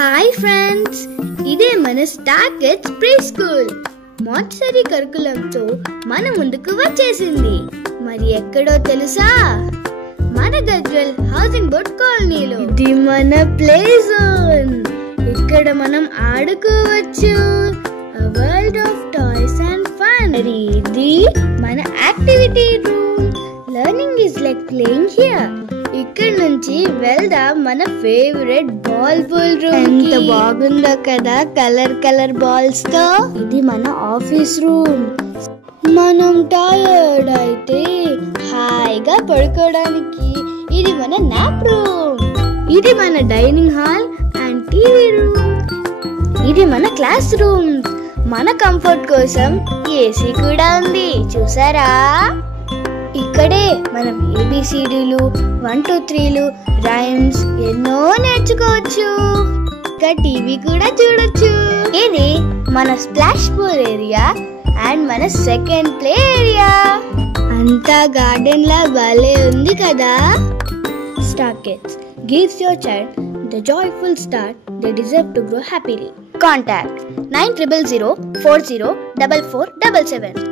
Hi friends, ఇదే మన star kids pre school Montessori కరికులంతో మన ముందుకు వచ్చేసింది. మరి ఎక్కడో తెలుసా? మన గజ్వెల్ హౌసింగ్ బోర్డ్ కాలనీలో. ఇది మన ప్లే జోన్. ఇక్కడ మనం ఆడుకోవచ్చు. A world of toys and fun. మరి ఇది మన activity room. Learning is like playing here. ఇక్కడ నుంచి వెళ్దాం మన ఫేవరెట్ బాల్ పూల్ రూమ్. ఎంత బాగుందో కదా కలర్ బాల్స్ తో. ఇది మన ఆఫీస్ రూమ్. మనం టైర్డ్ అయితే హాయిగా పడుకోవడానికి ఇది మన నాప్ రూమ్. ఇది మన dining hall and TV room. ఇది మన క్లాస్ రూమ్. మన కంఫర్ట్ కోసం ఏసీ కూడా ఉంది, చూసారా? ఇక్కడే మనం ఏబిసిడీలు 1 2 3లు రైమ్స్ ఎన్నో నేర్చుకోవచ్చు. ఇంకా టీవీ కూడా చూడొచ్చు. ఇది మన స్ప్లాష్ పూల్ ఏరియా అండ్ మన సెకండ్ ప్లే ఏరియా. అంతా గార్డెన్ లా భలే ఉంది కదా. Star Kids gives your child the joyful start they deserve to grow happily. Contact 9000 40 4477.